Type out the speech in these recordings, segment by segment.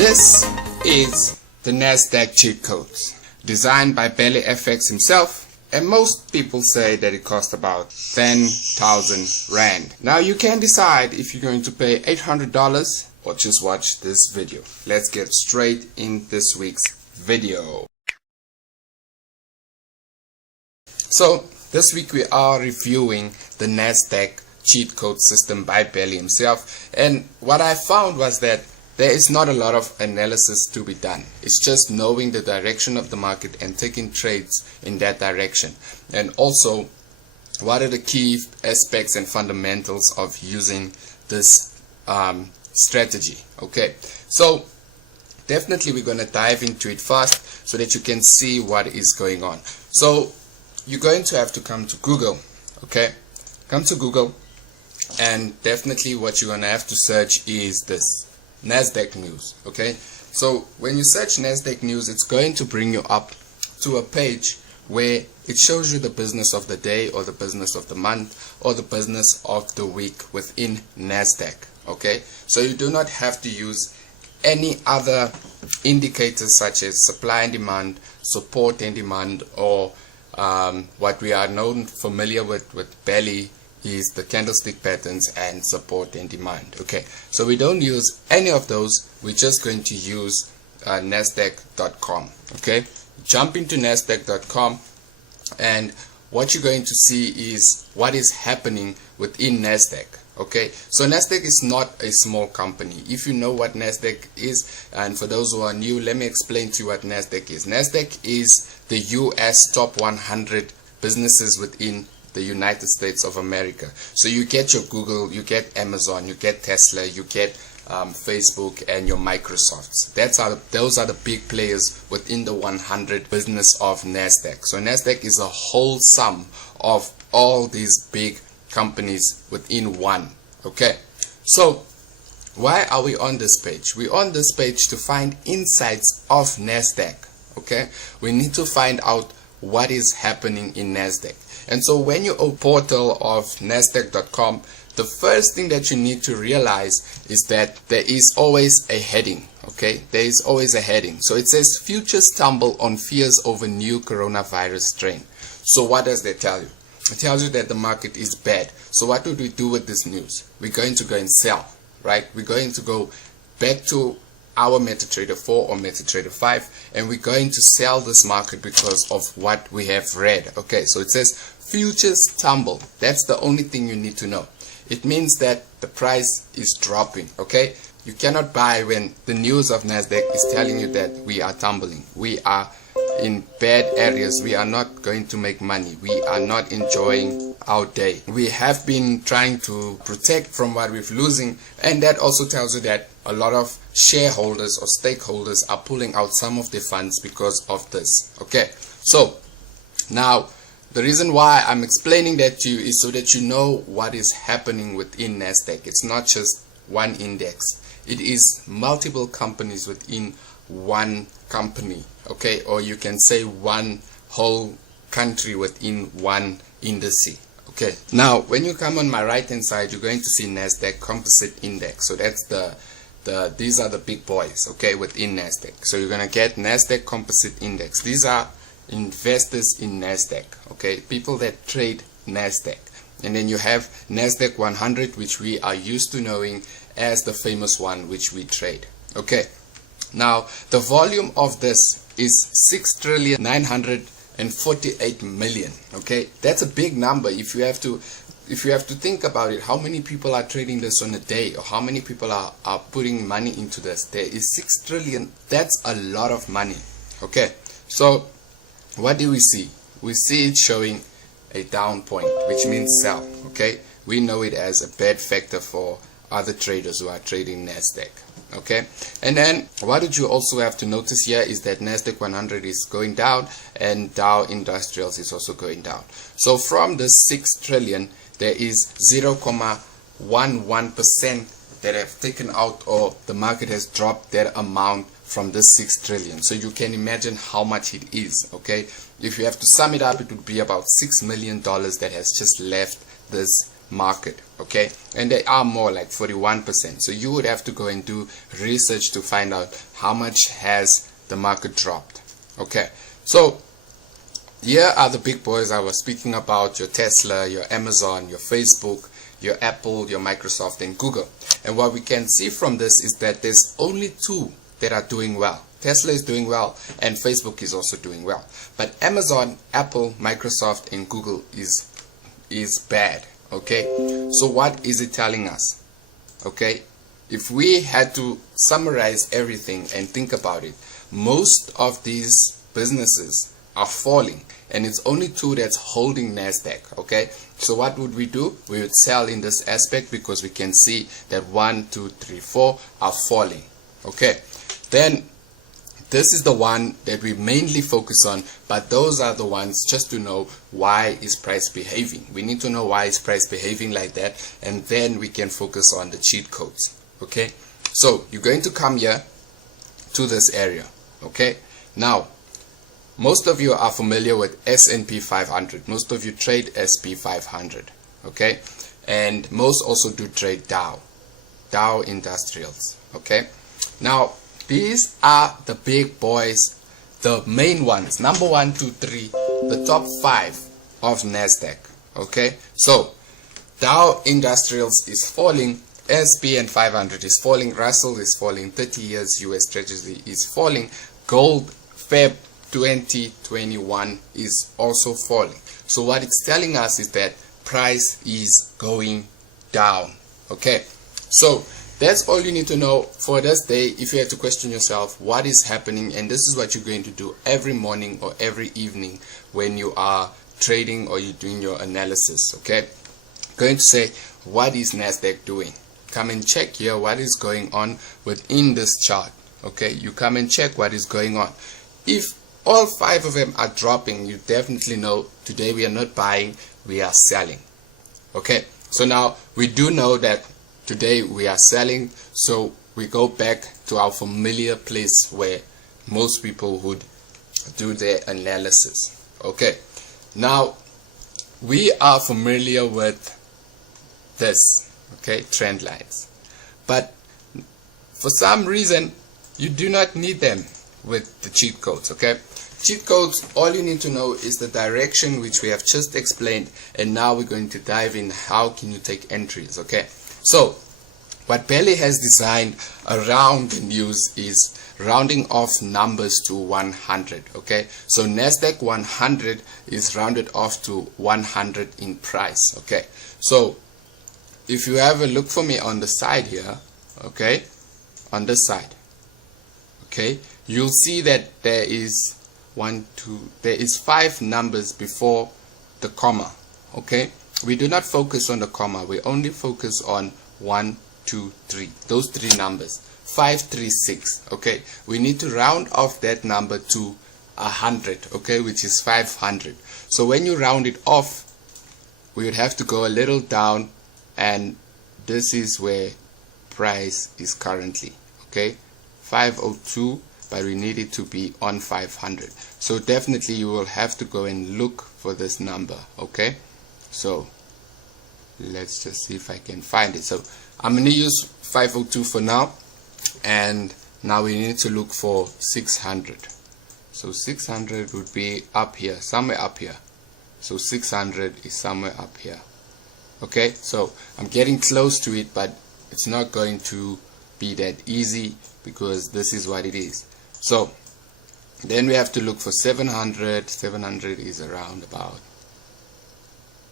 This is the NASDAQ cheat codes, designed by Bellyfx himself, and most people say that it cost about 10,000 Rand. Now you can decide if you're going to pay $800 or just watch this video. Let's get straight in this week's video. So this week we are reviewing the NASDAQ cheat code system by Belly himself, and what I found was that there is not a lot of analysis to be done. It's just knowing the direction of the market and taking trades in that direction. And also, what are the key aspects and fundamentals of using this strategy? Okay, so definitely we're going to dive into it fast so that you can see what is going on. So you're going to have to come to Google. Okay, come to Google, and definitely what you're going to have to search is this NASDAQ news. Okay, so when you search NASDAQ news, it's going to bring you up to a page where it shows you the business of the day or the business of the month or the business of the week within NASDAQ. Okay, so you do not have to use any other indicators such as supply and demand, support and demand, or what we are familiar with Belly is the candlestick patterns and support and demand. Okay, so we don't use any of those. We're just going to use NASDAQ.com. Okay, jump into NASDAQ.com, and what you're going to see is what is happening within NASDAQ. Okay, so NASDAQ is not a small company. If you know what NASDAQ is, and for those who are new, let me explain to you what NASDAQ is. NASDAQ is the US top 100 businesses within the United States of America. So you get your Google, you get Amazon, you get Tesla, you get Facebook, and your Microsofts. Those are the big players within the 100 business of NASDAQ. So NASDAQ is a whole sum of all these big companies within one. Okay, so why are we on this page? We're on this page to find insights of NASDAQ. Okay, we need to find out what is happening in NASDAQ. And so when you open portal of NASDAQ.com, the first thing that you need to realize is that there is always a heading. Okay, there is always a heading. So it says futures tumble on fears over new coronavirus strain. So what does that tell you? It tells you that the market is bad. So what would we do with this news? We're going to go and sell, right? We're going to go back to our MetaTrader 4 or MetaTrader 5, and we're going to sell this market because of what we have read. Okay, so it says futures tumble. That's the only thing you need to know. It means that the price is dropping. Okay, you cannot buy when the news of NASDAQ is telling you that we are tumbling, we are in bad areas, we are not going to make money, we are not enjoying our day. We have been trying to protect from what we're losing, and that also tells you that a lot of shareholders or stakeholders are pulling out some of their funds because of this. Okay, so now the reason why I'm explaining that to you is so that you know what is happening within NASDAQ. It's not just one index, it is multiple companies within one company. Okay, or you can say one whole country within one indice. Okay, now when you come on my right hand side, you're going to see NASDAQ Composite Index. So that's these are the big boys, okay, within NASDAQ. So you're gonna get NASDAQ Composite Index. These are investors in NASDAQ, okay, people that trade NASDAQ. And then you have NASDAQ 100, which we are used to knowing as the famous one which we trade. Okay, now the volume of this is 6,948,000,000. Okay, that's a big number. If you have to think about it, how many people are trading this on a day, or how many people are putting money into this? There is 6 trillion. That's a lot of money. Okay, so what do we see? We see it showing a down point, which means sell. Okay, we know it as a bad factor for other traders who are trading NASDAQ. Okay, and then what did you also have to notice here is that NASDAQ 100 is going down and Dow Industrials is also going down. So from the 6 trillion, there is 0.11% that have taken out, or the market has dropped that amount from this 6 trillion. So you can imagine how much it is. Okay, if you have to sum it up, it would be about $6 million that has just left this market, okay, and they are more like 41%. So you would have to go and do research to find out how much has the market dropped. Okay, so here are the big boys I was speaking about: your Tesla, your Amazon, your Facebook, your Apple, your Microsoft, and Google. And what we can see from this is that there's only two that are doing well. Tesla is doing well, and Facebook is also doing well. But Amazon, Apple, Microsoft, and Google is bad. Okay, so what is it telling us? Okay, if we had to summarize everything and think about it, most of these businesses are falling, and it's only two that's holding NASDAQ. Okay, so what would we do? We would sell in this aspect, because we can see that 1, 2, 3, 4 are falling. Okay, then this is the one that we mainly focus on, but those are the ones just to know why is price behaving. We need to know why is price behaving like that, and then we can focus on the cheat codes. Okay, so you're going to come here to this area. Okay, now most of you are familiar with S&P 500. Most of you trade SP 500. Okay, and most also do trade Dow Industrials. Okay, now these are the big boys, the main ones, number 1, 2, 3, the top 5 of NASDAQ. Okay, so Dow Industrials is falling, SP and 500 is falling, Russell is falling, 30 years US Treasury is falling, gold Feb 2021 is also falling. So what it's telling us is that price is going down. Okay, so that's all you need to know for this day. If you had to question yourself what is happening, and this is what you're going to do every morning or every evening when you are trading or you're doing your analysis. Okay, going to say, what is NASDAQ doing? Come and check here what is going on within this chart. Okay, you come and check what is going on. If all 5 of them are dropping, you definitely know today we are not buying, we are selling. Okay, so now we do know that today we are selling, so we go back to our familiar place where most people would do their analysis. Okay, now we are familiar with this, okay, trend lines, but for some reason you do not need them with the cheat codes. Okay, cheat codes, all you need to know is the direction which we have just explained, and now we're going to dive in how can you take entries. Okay, so what Belly has designed around the news is rounding off numbers to 100. Okay, so NASDAQ 100 is rounded off to 100 in price. Okay, so if you have a look for me on the side here, okay, on this side, okay, you'll see that there is there is 5 numbers before the comma. Okay, we do not focus on the comma, we only focus on 1, 2, 3, those 3 numbers, 5, 3, 6. Okay, we need to round off that number to 100, okay, which is 500. So when you round it off, we would have to go a little down, and this is where price is currently. Okay, 502, but we need it to be on 500. So definitely you will have to go and look for this number. Okay, so let's just see if I can find it. So I'm going to use 502 for now, and now we need to look for 600. So 600 would be up here, somewhere up here. So 600 is somewhere up here. Okay, so I'm getting close to it, but it's not going to be that easy because this is what it is. So then we have to look for 700. 700 is around about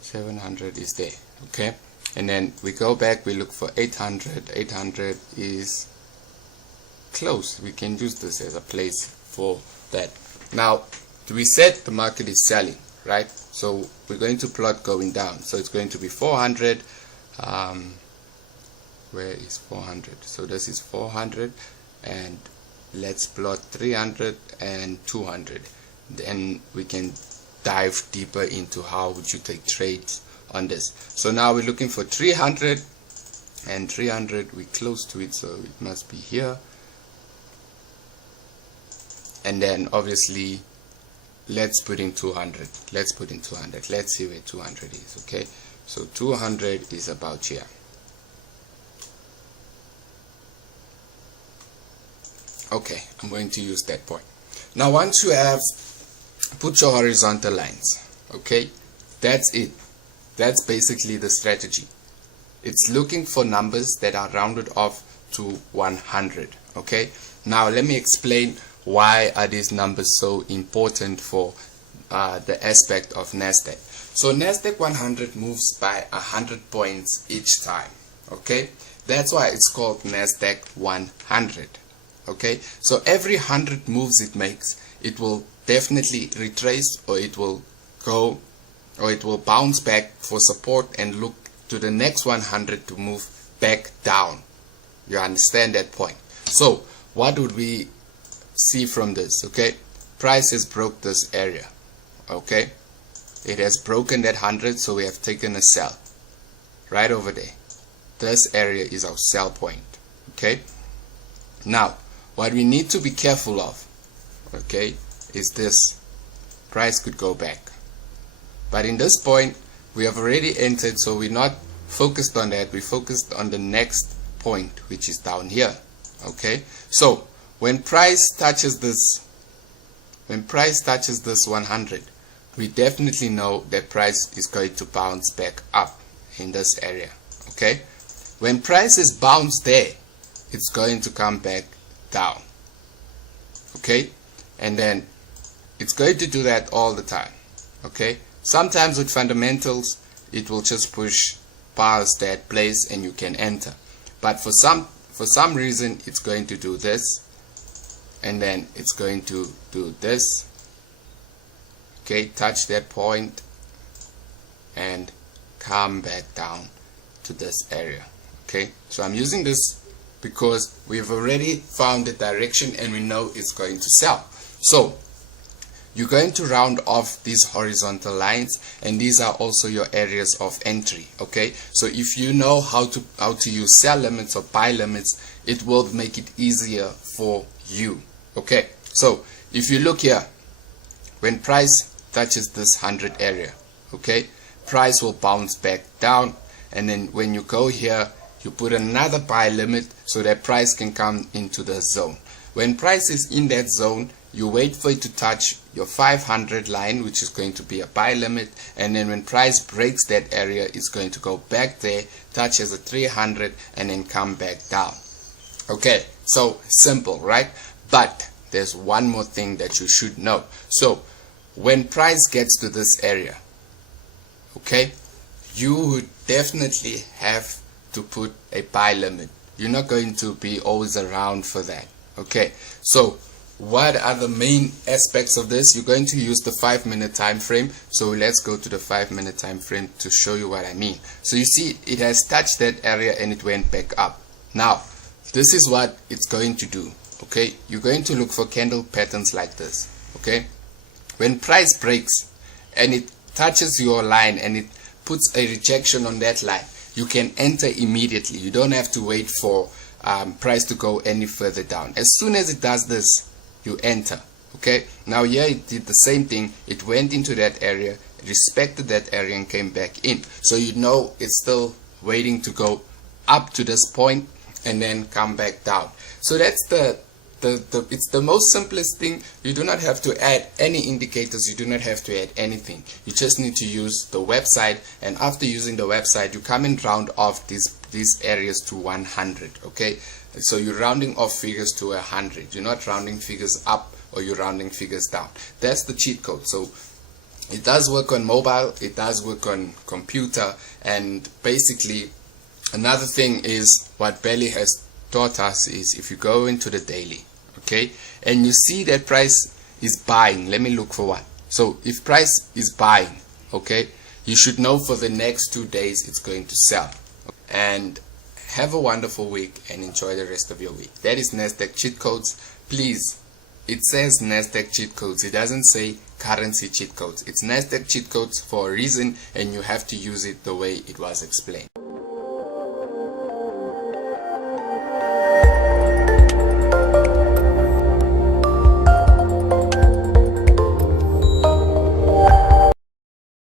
700 is there. Okay, and then we go back, we look for 800. 800 is close. We can use this as a place for that. Now we said the market is selling, right? So we're going to plot going down. So it's going to be 400. Where is 400? So this is 400, and let's plot 300 and 200. Then we can dive deeper into how would you take trades on this. So now we're looking for 300, and 300 we're close to it, so it must be here. And then obviously let's put in 200. Let's put in 200. Let's see where 200 is. Okay, So 200 is about here. Okay, I'm going to use that point. Now once you have put your horizontal lines, okay, that's it. That's basically the strategy. It's looking for numbers that are rounded off to 100. Okay, now let me explain why are these numbers so important for the aspect of NASDAQ. So NASDAQ 100 moves by 100 points each time. Okay, that's why it's called NASDAQ 100. Okay, so every 100 moves it makes, it will definitely retrace, or it will go, or it will bounce back for support and look to the next 100 to move back down. You understand that point? So what would we see from this? Okay, price has broke this area. Okay, it has broken that 100, so we have taken a sell right over there. This area is our sell point. Okay, now what we need to be careful of, okay, is this. Price could go back, but in this point we have already entered, so we're not focused on that. We focused on the next point, which is down here. Okay, so when price touches this 100, we definitely know that price is going to bounce back up in this area. Okay, when price is bounced there, it's going to come back down. Okay, and then it's going to do that all the time. Okay, sometimes with fundamentals it will just push past that place and you can enter, but for some reason it's going to do this, and then it's going to do this. Okay, touch that point and come back down to this area. Okay, so I'm using this because we've already found the direction and we know it's going to sell. So you're going to round off these horizontal lines, and these are also your areas of entry. Okay, so if you know how to use sell limits or buy limits, it will make it easier for you. Okay, so if you look here, when price touches this 100 area, okay, price will bounce back down, and then when you go here, you put another buy limit so that price can come into the zone. When price is in that zone, you wait for it to touch your 500 line, which is going to be a buy limit, and then when price breaks that area, it's going to go back there, touch as a 300, and then come back down. Okay, so simple, right? But there's one more thing that you should know. So when price gets to this area, okay, you would definitely have to put a buy limit. You're not going to be always around for that. Okay, so what are the main aspects of this? You're going to use the 5-minute time frame. So let's go to the 5-minute time frame to show you what I mean. So you see it has touched that area and it went back up. Now this is what it's going to do. Okay, you're going to look for candle patterns like this. Okay, when price breaks and it touches your line and it puts a rejection on that line, you can enter immediately. You don't have to wait for price to go any further down. As soon as it does this, you enter. Okay, now here it did the same thing. It went into that area, respected that area, and came back in. So you know it's still waiting to go up to this point and then come back down. So that's it's the most simplest thing. You do not have to add any indicators. You do not have to add anything. You just need to use the website, and after using the website, you come and round off these areas to 100. Okay, so you're rounding off figures to 100. You're not rounding figures up or you're rounding figures down. That's the cheat code. So it does work on mobile, it does work on computer, and basically another thing is what Belly has taught us is if you go into the daily, okay, and you see that price is buying, let me look for one. So if price is buying, okay, you should know for the next 2 days it's going to sell. And have a wonderful week and enjoy the rest of your week. That is NASDAQ cheat codes. Please, it says NASDAQ cheat codes. It doesn't say currency cheat codes. It's NASDAQ cheat codes for a reason, and you have to use it the way it was explained.